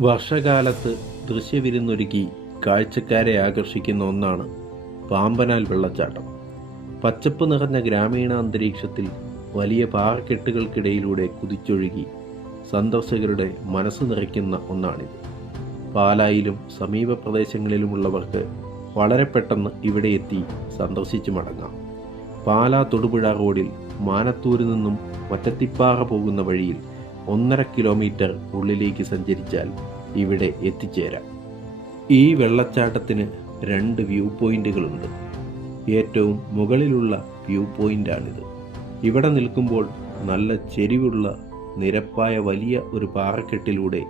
വർഷകാലത്ത് ദൃശ്യവിരുന്നൊരുക്കി കാഴ്ചക്കാരെ ആകർഷിക്കുന്ന ഒന്നാണ് പാമ്പനാൽ വെള്ളച്ചാട്ടം. പച്ചപ്പ് നിറഞ്ഞ ഗ്രാമീണ അന്തരീക്ഷത്തിൽ വലിയ പാറക്കെട്ടുകൾക്കിടയിലൂടെ കുതിച്ചൊഴുകി സന്ദർശകരുടെ മനസ്സ് നിറയ്ക്കുന്ന ഒന്നാണിത്. പാലായിലും സമീപ പ്രദേശങ്ങളിലുമുള്ളവർക്ക് വളരെ പെട്ടെന്ന് ഇവിടെ എത്തി സന്ദർശിച്ചു മടങ്ങാം. പാലാ തൊടുപുഴ റോഡിൽ മാനത്തൂരിൽ നിന്നും മറ്റത്തിപ്പാറ പോകുന്ന വഴിയിൽ 1.5 കിലോമീറ്റർ ഉള്ളിലേക്ക് സഞ്ചരിച്ചാൽ ഇവിടെ എത്തിച്ചേരാം. ഈ വെള്ളച്ചാട്ടത്തിന് 2 വ്യൂ പോയിന്റുകളുണ്ട്. ഏറ്റവും മുകളിലുള്ള വ്യൂ പോയിന്റാണിത്. ഇവിടെ നിൽക്കുമ്പോൾ നല്ല ചെരിവുള്ള നിരപ്പായ വലിയ ഒരു പാറക്കെട്ടിലൂടെ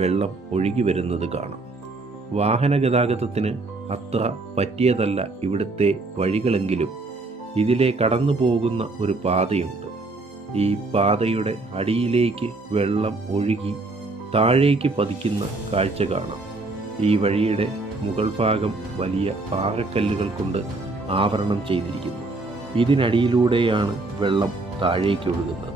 വെള്ളം ഒഴുകി വരുന്നത് കാണാം. വാഹന ഗതാഗതത്തിന് അത്ര പറ്റിയതല്ല ഇവിടുത്തെ വഴികളെങ്കിലും ഇതിലെ കടന്നു പോകുന്ന ഒരു പാതയുണ്ട്. ഈ പാതയുടെ അടിയിലേക്ക് വെള്ളം ഒഴുകി താഴേക്ക് പതിക്കുന്ന കാഴ്ച കാണാം. ഈ വഴിയുടെ മുകൾ ഭാഗം വലിയ പാറക്കല്ലുകൾ കൊണ്ട് ആവരണം ചെയ്തിരിക്കുന്നു. ഇതിനടിയിലൂടെയാണ് വെള്ളം താഴേക്ക് ഒഴുകുന്നത്.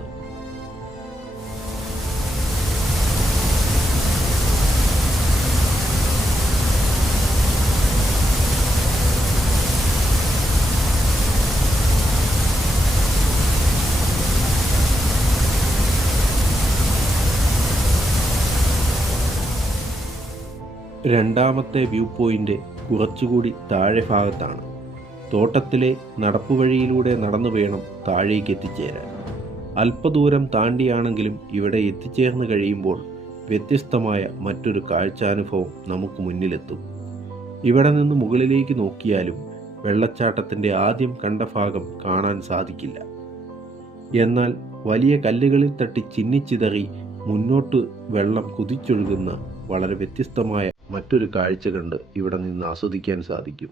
രണ്ടാമത്തെ വ്യൂ പോയിന്റ് കുറച്ചുകൂടി താഴെ ഭാഗത്താണ്. തോട്ടത്തിലെ നടപ്പുവഴിയിലൂടെ നടന്നു വേണം താഴേക്ക് എത്തിച്ചേരാൻ. അല്പദൂരം താണ്ടിയാണെങ്കിലും ഇവിടെ എത്തിച്ചേർന്ന് കഴിയുമ്പോൾ വ്യത്യസ്തമായ മറ്റൊരു കാഴ്ചാനുഭവം നമുക്ക് മുന്നിലെത്തും. ഇവിടെ നിന്ന് മുകളിലേക്ക് നോക്കിയാലും വെള്ളച്ചാട്ടത്തിൻ്റെ ആദ്യം കണ്ട ഭാഗം കാണാൻ സാധിക്കില്ല. എന്നാൽ വലിയ കല്ലുകളിൽ തട്ടി ചിന്നിച്ചിതറി മുന്നോട്ട് വെള്ളം കുതിച്ചൊഴുകുന്ന വളരെ വ്യത്യസ്തമായ മറ്റൊരു കാഴ്ച കണ്ട് ഇവിടെ നിന്ന് ആസ്വദിക്കാൻ സാധിക്കും.